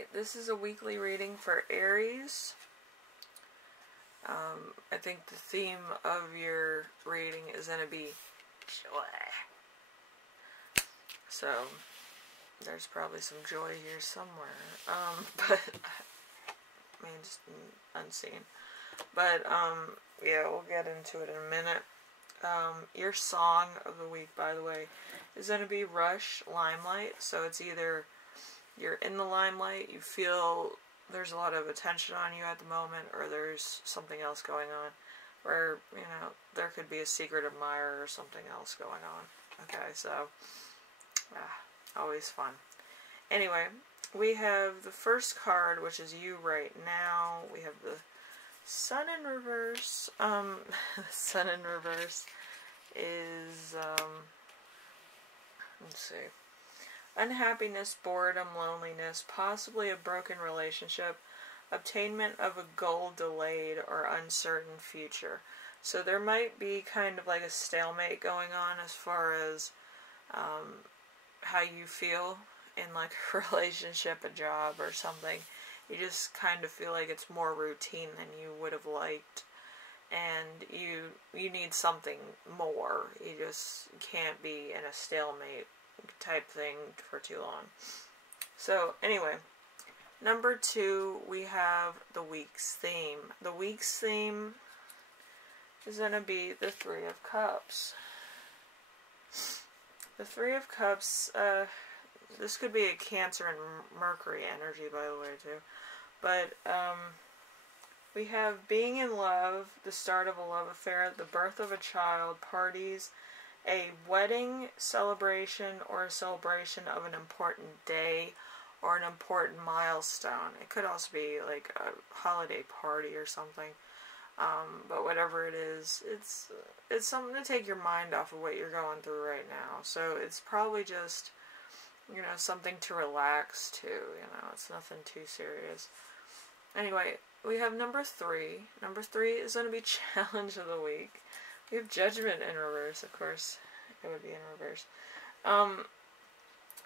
Alright, this is a weekly reading for Aries. I think the theme of your reading is going to be joy. So, there's probably some joy here somewhere. But, I mean, just unseen. But, yeah, we'll get into it in a minute. Your song of the week, by the way, is going to be Rush-Limelight. So it's either you're in the limelight, you feel there's a lot of attention on you at the moment, or there's something else going on, where, you know, there could be a secret admirer or something else going on. Okay, so, always fun. Anyway, we have the first card, which is you right now. We have the Sun in reverse. The Sun in reverse is, let's see. Unhappiness, boredom, loneliness, possibly a broken relationship, obtainment of a goal delayed, or uncertain future. So there might be kind of like a stalemate going on as far as how you feel in like a relationship, a job, or something. You just kind of feel like it's more routine than you would have liked, and you need something more. You just can't be in a stalemate type thing for too long. So anyway, number 2, we have the week's theme. The week's theme is going to be the Three of Cups. The Three of Cups, this could be a Cancer and Mercury energy, by the way, too. But we have being in love, the start of a love affair, the birth of a child, parties, a wedding celebration, or a celebration of an important day or an important milestone. It could also be like a holiday party or something. But whatever it is, it's something to take your mind off of what you're going through right now. So it's probably just, you know, something to relax to, you know, it's nothing too serious. Anyway, we have number 3. Number 3 is going to be Challenge of the Week. We have Judgment in reverse, of course. It would be in reverse.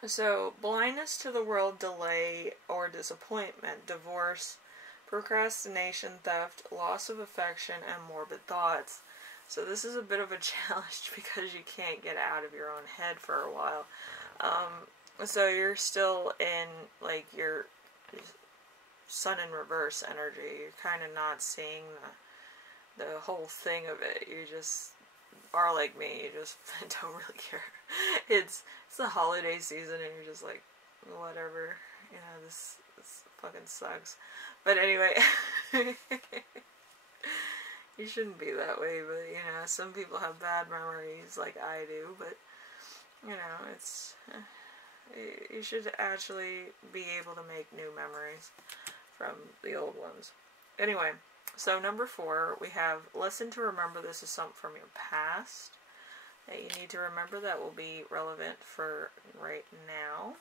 So, blindness to the world, delay, or disappointment, divorce, procrastination, theft, loss of affection, and morbid thoughts. So this is a bit of a challenge because you can't get out of your own head for a while. So you're still in, like, your Sun in reverse energy. You're kind of not seeing the whole thing of it. You just are like me. You just don't really care. It's the holiday season and you're just like, whatever. You know, this fucking sucks. But anyway, you shouldn't be that way. But, you know, some people have bad memories like I do. But, you know, it's... you should actually be able to make new memories from the old ones. Anyway, so number 4, we have lesson to remember. This is something from your past that you need to remember that will be relevant for right now.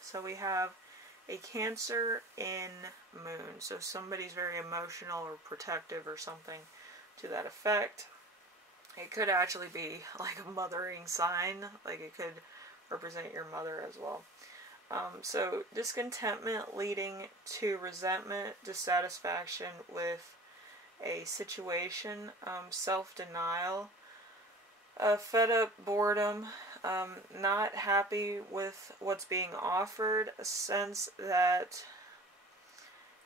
So we have a Cancer in Moon. So somebody's very emotional or protective or something to that effect. It could actually be like a mothering sign. Like it could represent your mother as well. So discontentment leading to resentment, dissatisfaction with a situation, self-denial, fed up boredom, not happy with what's being offered, a sense that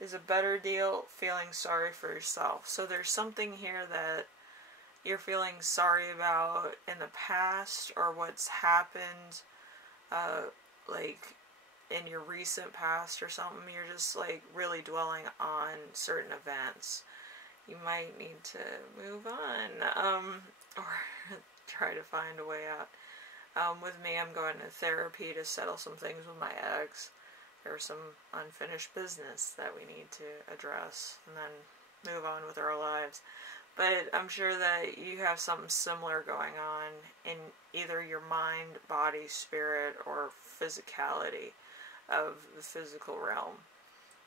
is a better deal, feeling sorry for yourself. So there's something here that you're feeling sorry about in the past, or what's happened like in your recent past or something. You're just like really dwelling on certain events. You might need to move on, or try to find a way out. With me, I'm going to therapy to settle some things with my ex. There's some unfinished business that we need to address and then move on with our lives. But I'm sure that you have something similar going on in either your mind, body, spirit, or physicality of the physical realm.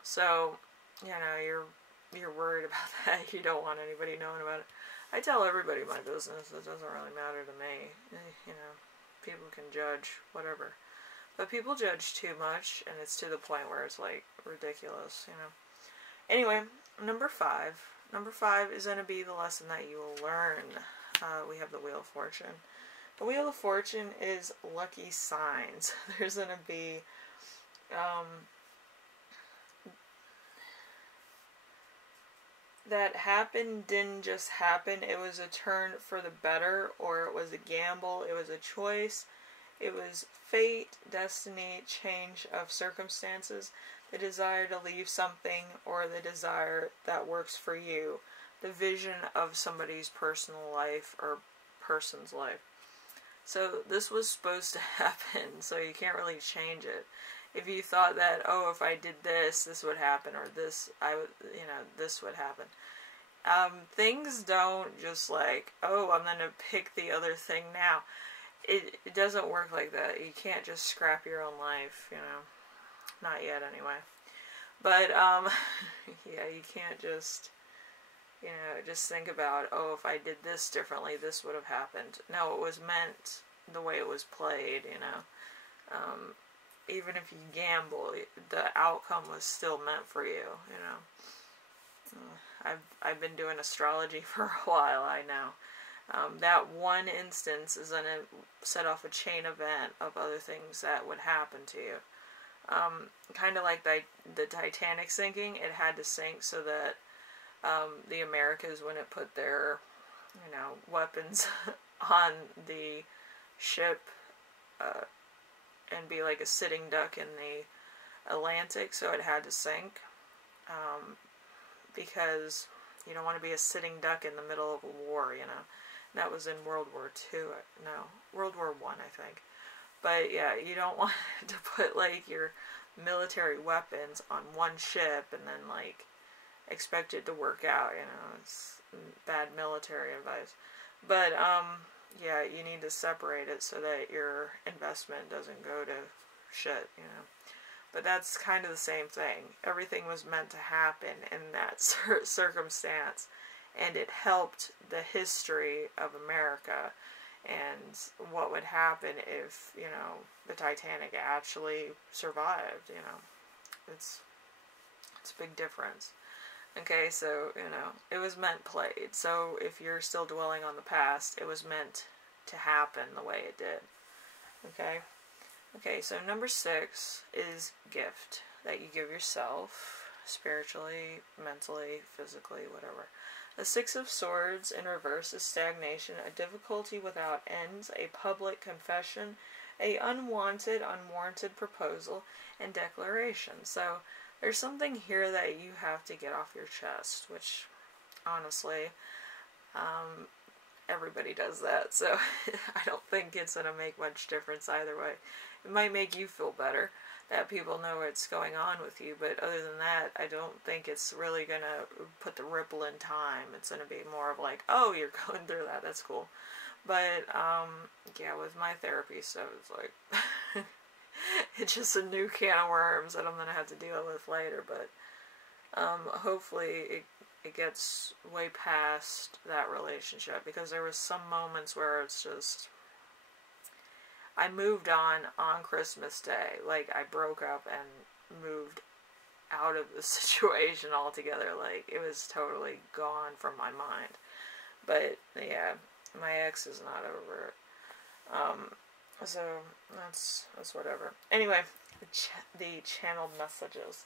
So, you know, you're worried about that. You don't want anybody knowing about it. I tell everybody my business. It doesn't really matter to me. You know, people can judge, whatever. But people judge too much, and it's to the point where it's, like, ridiculous, you know. Anyway, number 5. Number 5 is going to be the lesson that you will learn. We have the Wheel of Fortune. The Wheel of Fortune is lucky signs. There's going to be, that happened didn't just happen. It was a turn for the better, or it was a gamble. It was a choice. It was fate, destiny, change of circumstances, the desire to leave something, or the desire that works for you, the vision of somebody's personal life or person's life. So this was supposed to happen, so you can't really change it. If you thought that, oh, if I did this, this would happen, or this, this would happen. Things don't just like, oh, I'm going to pick the other thing now. It doesn't work like that. You can't just scrap your own life, you know. Not yet, anyway. But, yeah, you can't just, you know, just think about, oh, if I did this differently, this would have happened. No, it was meant the way it was played, you know. Even if you gamble, the outcome was still meant for you, you know. I've been doing astrology for a while, I know. That one instance is going to set off a chain event of other things that would happen to you. Kind of like the Titanic sinking, it had to sink so that the Americas wouldn't put their, you know, weapons on the ship and be like a sitting duck in the Atlantic, so it had to sink. Because you don't want to be a sitting duck in the middle of a war, you know. And that was in World War II. No, World War I, I think. But yeah, you don't want to put like your military weapons on one ship and then like expect it to work out, you know. It's bad military advice. But yeah, you need to separate it so that your investment doesn't go to shit, you know. But that's kind of the same thing. Everything was meant to happen in that circumstance, and it helped the history of America and what would happen if, you know, the Titanic actually survived, you know. It's a big difference. Okay, so, you know, it was meant played. So if you're still dwelling on the past, it was meant to happen the way it did. Okay? Okay, so number 6 is gift that you give yourself, spiritually, mentally, physically, whatever. The 6 of Swords in reverse is stagnation, a difficulty without ends, a public confession, a unwanted, unwarranted proposal, and declaration. So there's something here that you have to get off your chest, which, honestly, everybody does that, so I don't think it's going to make much difference either way. It might make you feel better that people know what's going on with you, but other than that, I don't think it's really going to put the ripple in time. It's going to be more of like, oh, you're going through that, that's cool. But, yeah, with my therapy stuff, it's like, it's just a new can of worms that I'm going to have to deal with later, but, hopefully it gets way past that relationship, because there was some moments where it's just, I moved on Christmas Day. Like, I broke up and moved out of the situation altogether. Like, it was totally gone from my mind. But, yeah, my ex is not over it. So, that's whatever. Anyway, the channeled messages.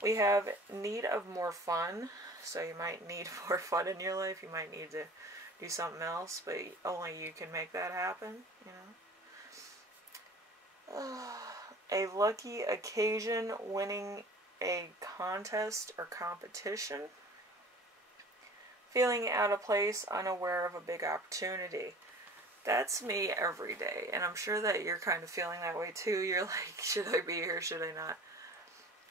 We have need of more fun. So you might need more fun in your life. You might need to do something else, but only you can make that happen, you know. A lucky occasion, winning a contest or competition. Feeling out of place, unaware of a big opportunity. That's me every day, and I'm sure that you're kind of feeling that way too. You're like, should I be here, should I not?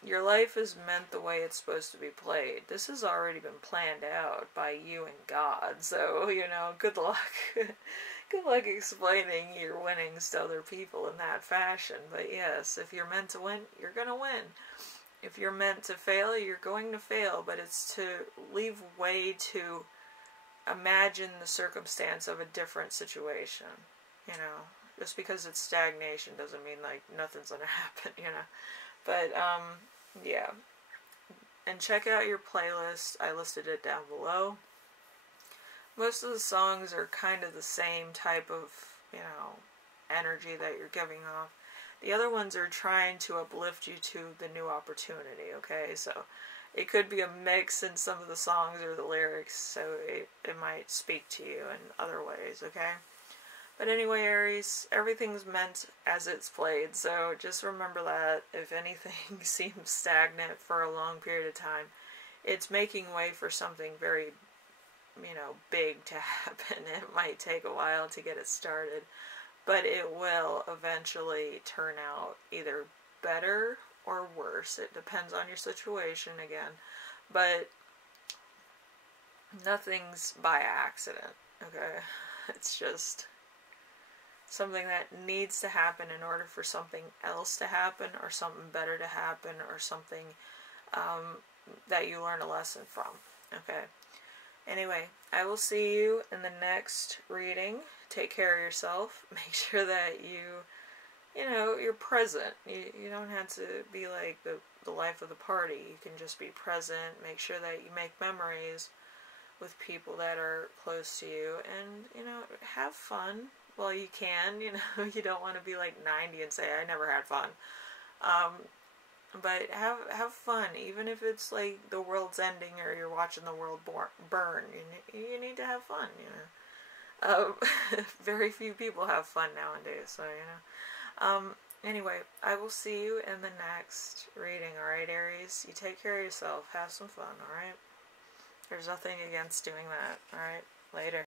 Your life is meant the way it's supposed to be played. This has already been planned out by you and God, so, you know, good luck. Good luck explaining your winnings to other people in that fashion. But yes, if you're meant to win, you're going to win. If you're meant to fail, you're going to fail, but it's to leave way to imagine the circumstance of a different situation. You know, Just because it's stagnation doesn't mean, like, nothing's gonna happen, you know. But, yeah. And check out your playlist. I listed it down below. Most of the songs are kind of the same type of, you know, energy that you're giving off. The other ones are trying to uplift you to the new opportunity, okay? So it could be a mix in some of the songs or the lyrics, so it might speak to you in other ways, okay? But anyway, Aries, everything's meant as it's played, so just remember that if anything seems stagnant for a long period of time, it's making way for something very, you know, big to happen. It might take a while to get it started, but it will eventually turn out either better or worse. It depends on your situation again, but nothing's by accident, okay? It's just something that needs to happen in order for something else to happen, or something better to happen, or something that you learn a lesson from, okay? Anyway, I will see you in the next reading. Take care of yourself. Make sure that you know, you're present. You don't have to be like the life of the party. You can just be present. Make sure that you make memories with people that are close to you. And, you know, have fun while you can. You know, you don't want to be like 90 and say, I never had fun. But have fun, even if it's like the world's ending or you're watching the world burn. You need to have fun, you know. Very few people have fun nowadays, so, you know. Anyway, I will see you in the next reading, alright, Aries? You take care of yourself. Have some fun, alright? There's nothing against doing that, alright? Later.